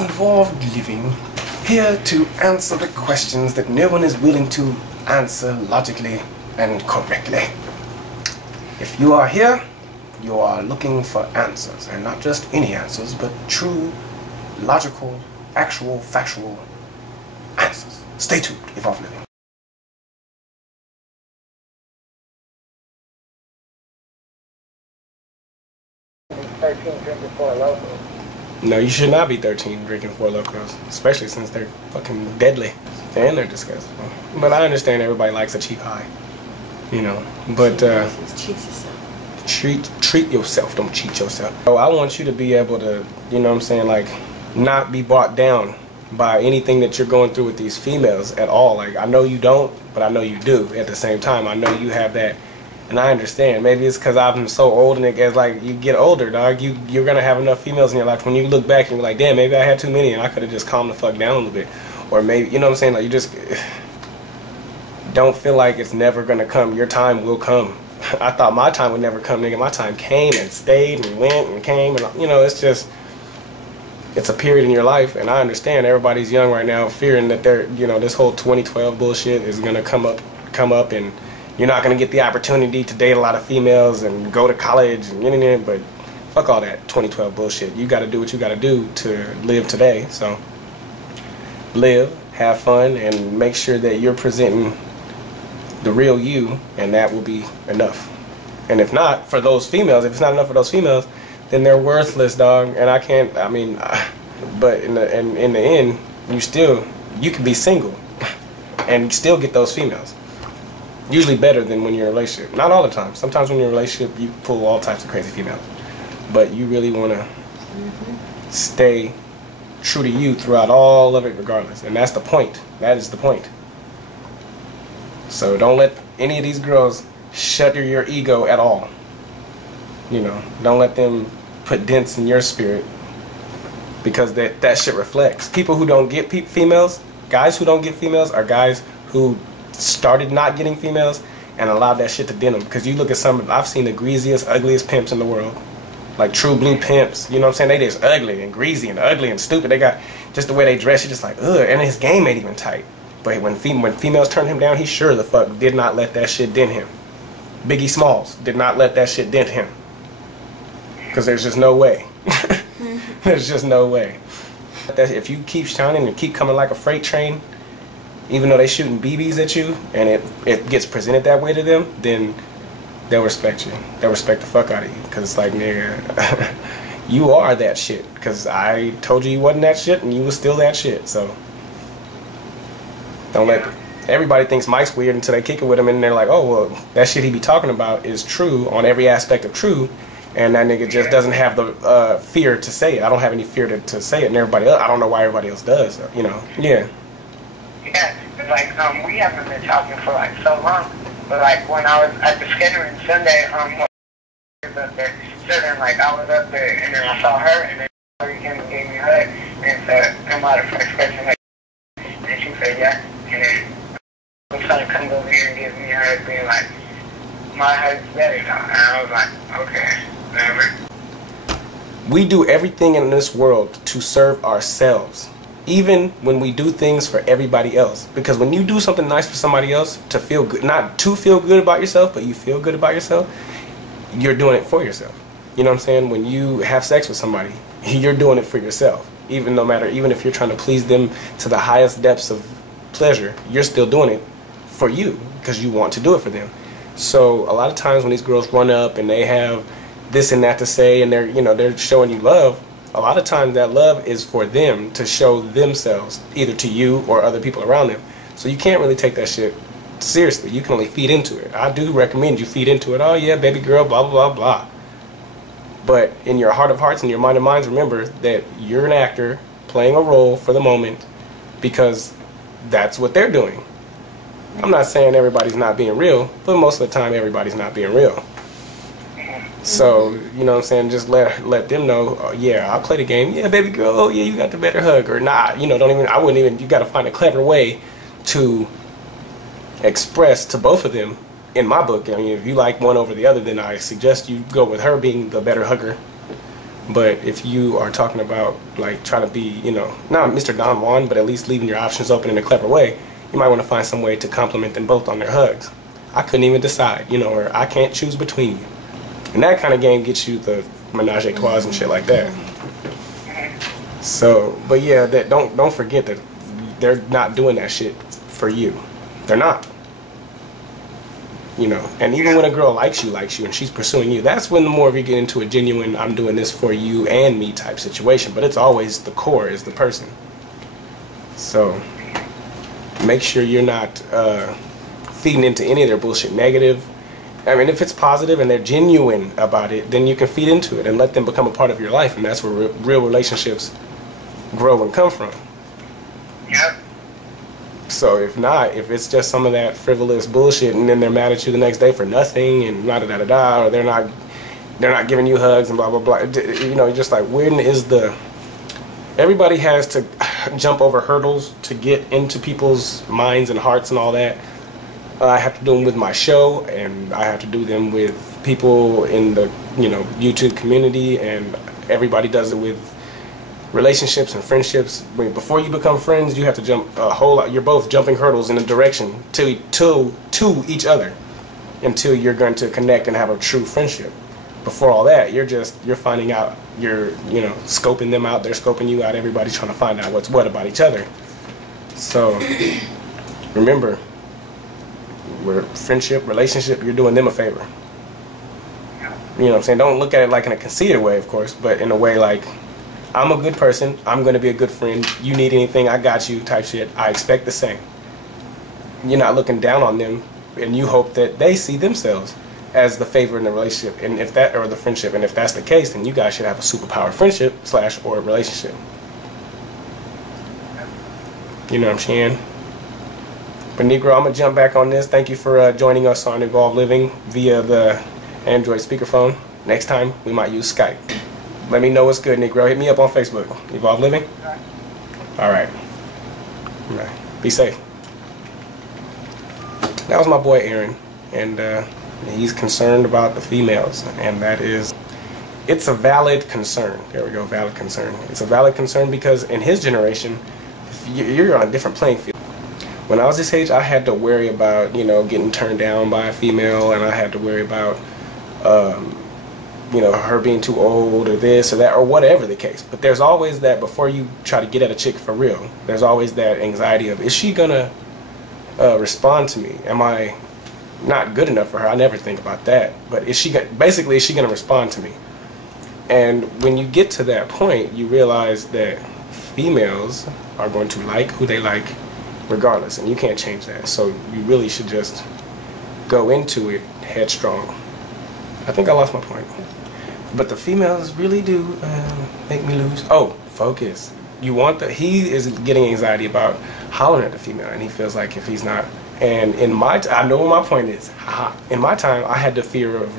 Evolved Living, here to answer the questions that no one is willing to answer logically and correctly. If you are here, you are looking for answers, and not just any answers, but true, logical, actual, factual answers. Stay tuned, Evolved Living. Drinking 4 Locos. No, you should not be 13 drinking 4 Locos, especially since they're fucking deadly and they're disgusting. But I understand everybody likes a cheap high, you know. But treat yourself, don't cheat yourself. So I want you to be able to, you know what I'm saying, like, not be brought down by anything that you're going through with these females at all. Like, I know you don't, but I know you do at the same time. I know you have that. And I understand. Maybe it's because I'm so old, and as like you get older, dog, you're gonna have enough females in your life when you look back and you're like, damn, maybe I had too many and I could have just calmed the fuck down a little bit. Or maybe, you know what I'm saying, like, you just don't feel like it's never gonna come. Your time will come. I thought my time would never come, nigga. My time came and stayed and went and came, and you know, it's just, it's a period in your life. And I understand everybody's young right now, fearing that they're, you know, this whole 2012 bullshit is gonna come up and you're not going to get the opportunity to date a lot of females and go to college and but fuck all that 2012 bullshit. You got to do what you got to do to live today. So live, have fun, and make sure that you're presenting the real you, and that will be enough. And if not, for those females, if it's not enough for those females, then they're worthless, dog. And I can't, I mean, but in the end, you can be single and still get those females. Usually better than when you're in a relationship. Not all the time. Sometimes when you're in a relationship, you pull all types of crazy females. But you really want to stay true to you throughout all of it regardless. And that's the point. That is the point. So don't let any of these girls shatter your ego at all. You know, don't let them put dents in your spirit, because that shit reflects. People who don't get females, guys who don't get females are guys who started not getting females and allowed that shit to dent them. Because you look at I've seen the greasiest, ugliest pimps in the world, like true blue pimps, you know what I'm saying? They just ugly and greasy and ugly and stupid. They got just the way they dress, you're just like, ugh, and his game ain't even tight. But when females turned him down, he sure the fuck did not let that shit dent him. Biggie Smalls did not let that shit dent him. Because there's just no way. There's just no way. If you keep shining and keep coming like a freight train, even though they shooting BBs at you, and it gets presented that way to them, then they'll respect you. They'll respect the fuck out of you. Because it's like, nigga, you are that shit. Because I told you wasn't that shit, and you was still that shit. So don't let... Everybody thinks Mike's weird until they kick it with him, and they're like, oh, well, that shit he be talking about is true on every aspect of true, and that nigga just doesn't have the fear to say it. I don't have any fear to say it, and everybody else, I don't know why everybody else does, you know. Yeah. Yeah, like, we haven't been talking for, like, so long, but, like, when I was at the Skittering Sunday, was up there, so then, like, I was up there, and then I saw her, and then she came and gave me a hug, and said, come out of first question, like, and she said, yeah, and then my son comes over here and gives me a hug, being like, my hug's better, and I was like, okay, whatever. We do everything in this world to serve ourselves. Even when we do things for everybody else. Because when you do something nice for somebody else to feel good, not to feel good about yourself, but you feel good about yourself, you're doing it for yourself. You know what I'm saying? When you have sex with somebody, you're doing it for yourself. Even if you're trying to please them to the highest depths of pleasure, you're still doing it for you because you want to do it for them. So a lot of times when these girls run up and they have this and that to say, and they're showing you love, a lot of times that love is for them to show themselves, either to you or other people around them. So you can't really take that shit seriously. You can only feed into it. I do recommend you feed into it. Oh yeah, baby girl, blah, blah, blah, blah. But in your heart of hearts and your mind of minds, remember that you're an actor playing a role for the moment because that's what they're doing. I'm not saying everybody's not being real, but most of the time everybody's not being real. So, you know what I'm saying, just let them know, oh, yeah, I'll play the game. Yeah, baby girl, oh yeah, you got the better hug. Or nah, you know, you got to find a clever way to express to both of them. In my book, I mean, if you like one over the other, then I suggest you go with her being the better hugger. But if you are talking about like trying to be, you know, not Mr. Don Juan, but at least leaving your options open in a clever way, you might want to find some way to compliment them both on their hugs. I couldn't even decide, you know, or I can't choose between you. And that kind of game gets you the menage a trois and shit like that. So, but yeah, that don't forget that they're not doing that shit for you. They're not. You know, and even when a girl likes you and she's pursuing you, that's when the more of you get into a genuine I'm doing this for you and me type situation. But it's always the core is the person. So make sure you're not feeding into any of their bullshit negative. I mean, if it's positive and they're genuine about it, then you can feed into it and let them become a part of your life, and that's where real relationships grow and come from. Yep. So if not, if it's just some of that frivolous bullshit, and then they're mad at you the next day for nothing, and da da da da, or they're not giving you hugs and blah blah blah. You know, you're just like, when is the? Everybody has to jump over hurdles to get into people's minds and hearts and all that. I have to do them with my show, and I have to do them with people in the, you know, YouTube community, and everybody does it with relationships and friendships. Before you become friends, you have to jump a whole lot. You're both jumping hurdles in a direction to each other until you're going to connect and have a true friendship. Before all that, you're finding out, you're, you know, scoping them out, they're scoping you out, everybody's trying to find out what's what about each other. So remember, we're friendship, relationship, you're doing them a favor. You know what I'm saying? Don't look at it like in a conceited way, of course, but in a way like, I'm a good person, I'm going to be a good friend, you need anything, I got you type shit. I expect the same. You're not looking down on them, and you hope that they see themselves as the favor in the relationship, and if that, or the friendship, and if that's the case, then you guys should have a superpower friendship / or relationship. You know what I'm saying? But Negro, I'm gonna jump back on this. Thank you for joining us on Evolve Living via the Android speakerphone. Next time we might use Skype. Let me know what's good, Negro. Hit me up on Facebook. Evolve Living? All right. Be safe. That was my boy Aaron, and he's concerned about the females, and that is, it's a valid concern. There we go, valid concern. It's a valid concern because in his generation, you're on a different playing field. When I was this age, I had to worry about, you know, getting turned down by a female, and I had to worry about, you know, her being too old or this or that or whatever the case. But there's always that, before you try to get at a chick for real, there's always that anxiety of, is she gonna respond to me? Am I not good enough for her? I never think about that. But is she gonna respond to me? And when you get to that point, you realize that females are going to like who they like regardless, and you can't change that. So you really should just go into it headstrong. I think I lost my point. But the females really do make me lose. Oh, focus. You want the, he is getting anxiety about hollering at the female, and he feels like if he's not, and in my, I know what my point is. In my time, I had the fear of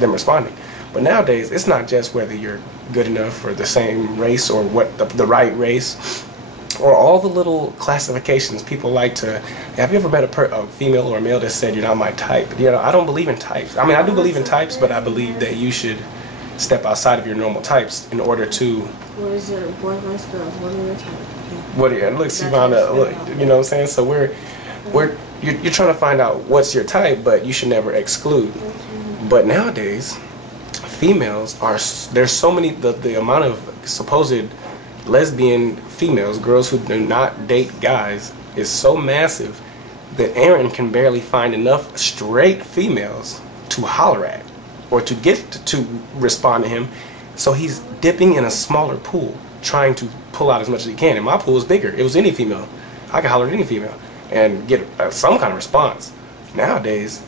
them responding. But nowadays, it's not just whether you're good enough for the same race or what the right race, or all the little classifications people like to. Have you ever met a female or a male that said, you're not my type? You know, I don't believe in types. I mean, I do believe in types, but I believe that you should step outside of your normal types in order to. What is it? Boys, girls, what are your types? What? Yeah, look, Sivana, look, you know what I'm saying? So you're trying to find out what's your type, but you should never exclude. But nowadays, females are, there's so many, the amount of supposed lesbian females, girls who do not date guys, is so massive that Aaron can barely find enough straight females to holler at or to get to respond to him. So he's dipping in a smaller pool, trying to pull out as much as he can. And my pool is bigger. It was any female. I could holler at any female and get some kind of response. Nowadays,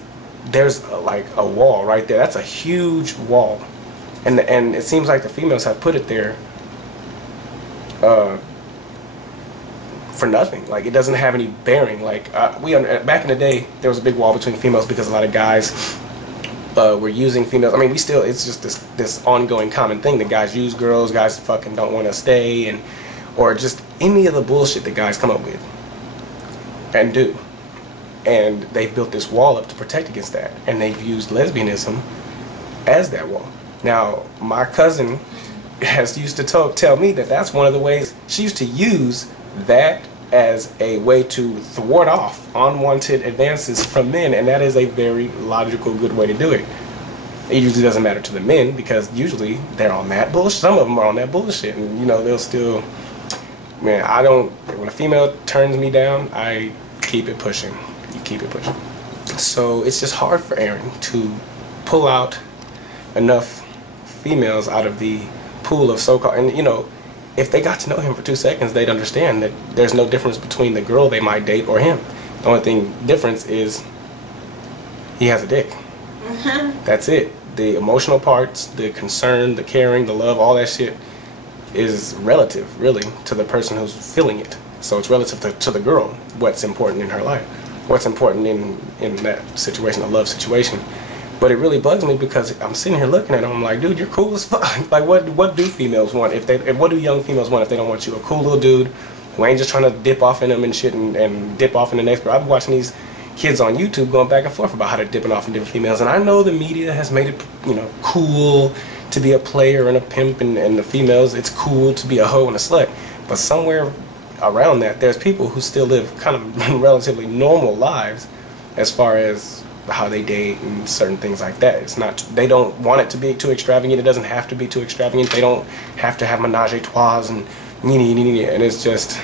there's like a wall right there. That's a huge wall, and it seems like the females have put it there for nothing. Like, it doesn't have any bearing. Like back in the day, there was a big wall between females because a lot of guys were using females. I mean, it's just this ongoing common thing that guys use girls, guys fucking don't want to stay, or just any of the bullshit that guys come up with and do. And they've built this wall up to protect against that, and they've used lesbianism as that wall. Now, my cousin has used to tell me that that's one of the ways she used to use that as a way to thwart off unwanted advances from men, and that is a very logical, good way to do it. It usually doesn't matter to the men because usually they're on that bullshit. Some of them are on that bullshit, and you know they'll still. Man, I don't. When a female turns me down, I keep it pushing. You keep it pushing. So it's just hard for Aaron to pull out enough females out of the pool of so-called, and you know, if they got to know him for 2 seconds, they'd understand that there's no difference between the girl they might date or him. The only difference is he has a dick. That's it. The emotional parts, the concern, the caring, the love, all that shit is relative, really, to the person who's feeling it. So it's relative to the girl, what's important in her life, what's important in that situation, a love situation. But it really bugs me because I'm sitting here looking at him, I'm like, dude, you're cool as fuck. Like, what do females want what do young females want if they don't want you? A cool little dude who ain't just trying to dip off in them and shit and dip off in the next girl. I've been watching these kids on YouTube going back and forth about how they're dipping off in different females, and I know the media has made it, you know, cool to be a player and a pimp, and the females, it's cool to be a hoe and a slut. But somewhere around that, there's people who still live kind of relatively normal lives as far as how they date and certain things like that. It's not, they don't want it to be too extravagant. It doesn't have to be too extravagant. They don't have to have menage a trois and it's just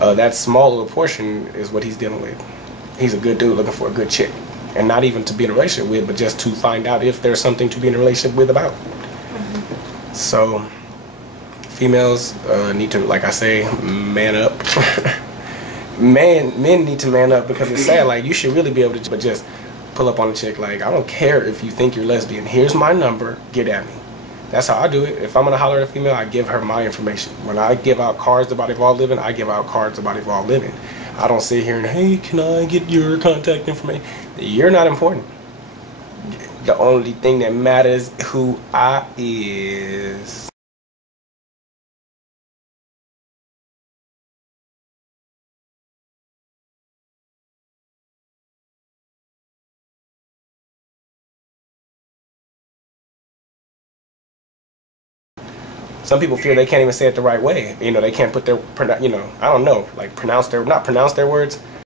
that small little portion is what he's dealing with. He's a good dude looking for a good chick, and not even to be in a relationship with, but just to find out if there's something to be in a relationship with about. So females need to, like I say, man up. Men need to man up, because it's sad. Like, you should really be able to just pull up on a chick. Like, I don't care if you think you're lesbian. Here's my number. Get at me. That's how I do it. If I'm gonna holler at a female, I give her my information. When I give out cards about Evolved Living, I give out cards about Evolved Living. I don't sit here and, hey, can I get your contact information? You're not important. The only thing that matters is who I is. Some people fear they can't even say it the right way. You know, they can't put their, you know, I don't know, like not pronounce their words.